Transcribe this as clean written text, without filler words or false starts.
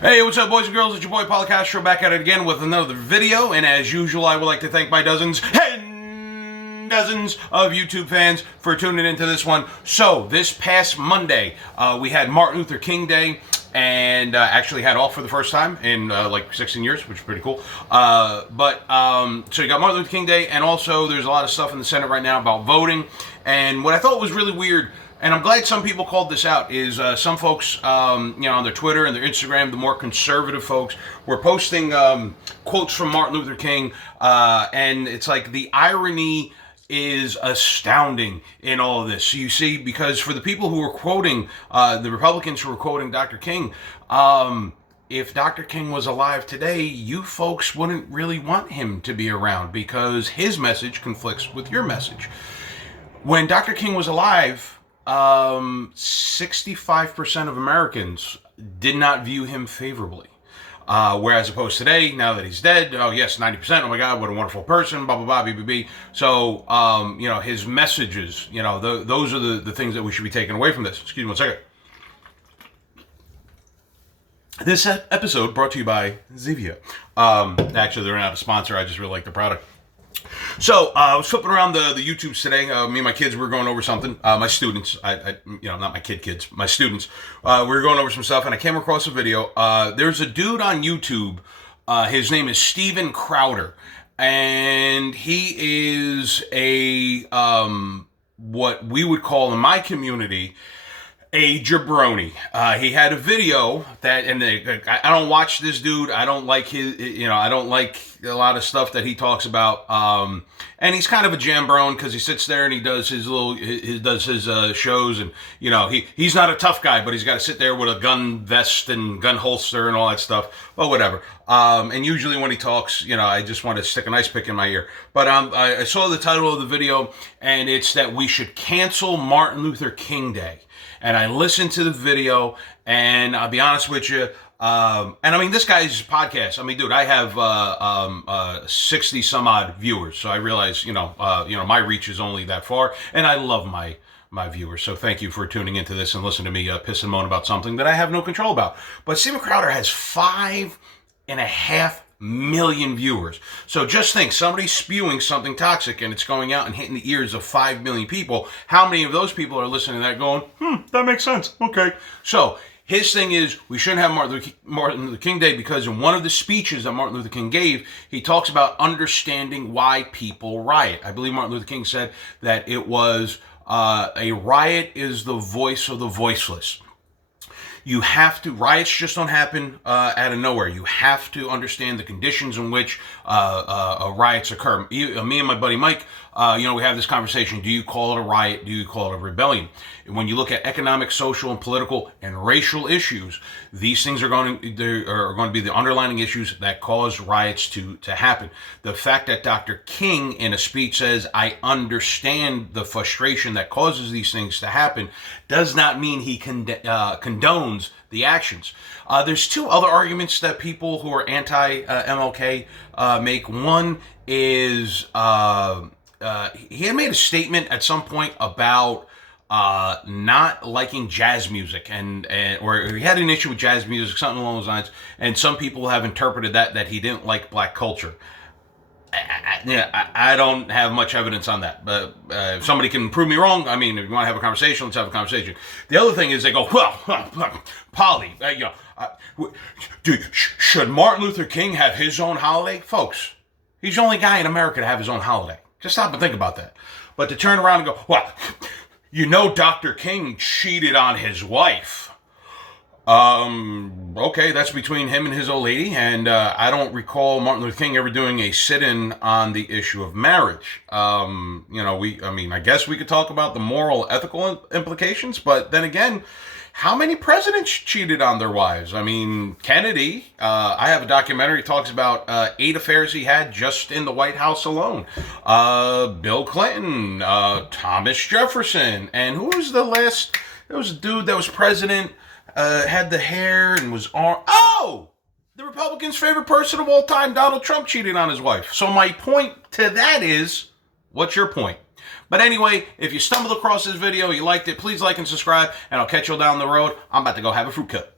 Hey, what's up, boys and girls? It's your boy, Paulo Castro, back at it again with another video. And as usual, I would like to thank my dozens and dozens of YouTube fans for tuning into this one. So, this past Monday, we had Martin Luther King Day, and actually had off for the first time in like 16 years, which is pretty cool. So you got Martin Luther King Day, and also there's a lot of stuff in the Senate right now about voting. And what I thought was really weird, and I'm glad some people called this out, is some folks, on their Twitter and their Instagram, the more conservative folks, were posting quotes from Martin Luther King, and it's like the irony is astounding in all of this. So you see, because for the people who were quoting, the Republicans who were quoting Dr. King, if Dr. King was alive today, you folks wouldn't really want him to be around because his message conflicts with your message. When Dr. King was alive, 65% of Americans did not view him favorably. Whereas opposed today, now that he's dead, oh yes, 90%, oh my God, what a wonderful person, blah, blah, blah, BBB. So, his messages, those are the things that we should be taking away from this. Excuse me one second. This episode brought to you by Zevia. Actually, they're not a sponsor, I just really like the product. So, I was flipping around the YouTubes today. Me and my kids were going over something. My students, not my kids, my students. We were going over some stuff, and I came across a video. There's a dude on YouTube. His name is Steven Crowder, and he is a what we would call in my community a jabroni. He had a video that, and I don't watch this dude. I don't like his, I don't like a lot of stuff that he talks about. And he's kind of a jambron because he sits there and he does his shows, and he's not a tough guy, but he's got to sit there with a gun vest and gun holster and all that stuff. Well, whatever. And usually when he talks, I just want to stick an ice pick in my ear. But I saw the title of the video, and it's that we should cancel Martin Luther King Day. And I listened to the video, and I'll be honest with you, this guy's podcast, dude, I have 60 some odd viewers, so I realize, my reach is only that far, and I love my viewers, so thank you for tuning into this and listening to me piss and moan about something that I have no control about. But Steven Crowder has 5.5 million viewers. So just think, somebody's spewing something toxic and it's going out and hitting the ears of 5 million people. How many of those people are listening to that going, that makes sense, okay. So his thing is, we shouldn't have Martin Luther King Day because in one of the speeches that Martin Luther King gave, he talks about understanding why people riot. I believe Martin Luther King said that it was a riot is the voice of the voiceless. You have to, riots just don't happen out of nowhere. You have to understand the conditions in which riots occur. Me and my buddy Mike, we have this conversation. Do you call it a riot? Do you call it a rebellion? When you look at economic, social, and political and racial issues, these things are going to be the underlying issues that cause riots to happen. The fact that Dr. King in a speech says, I understand the frustration that causes these things to happen, does not mean he condones the actions. There's two other arguments that people who are anti-MLK make. One is he had made a statement at some point about not liking jazz music, or he had an issue with jazz music, something along those lines, and some people have interpreted that he didn't like black culture. I don't have much evidence on that, but if somebody can prove me wrong, if you want to have a conversation, let's have a conversation. The other thing is they go, well, Polly, should Martin Luther King have his own holiday? Folks, he's the only guy in America to have his own holiday. Just stop and think about that. But to turn around and go, well, Dr. King cheated on his wife. Okay, that's between him and his old lady, and I don't recall Martin Luther King ever doing a sit-in on the issue of marriage. I guess we could talk about the moral, ethical implications, but then again, how many presidents cheated on their wives? Kennedy, I have a documentary that talks about 8 affairs he had just in the White House alone. Bill Clinton, Thomas Jefferson, and who was the last? There was a dude that was president, had the hair and was the Republicans' favorite person of all time, Donald Trump, cheated on his wife. So my point to that is, what's your point? But anyway, if you stumbled across this video, you liked it, please like and subscribe, and I'll catch you down the road. I'm about to go have a fruit cut.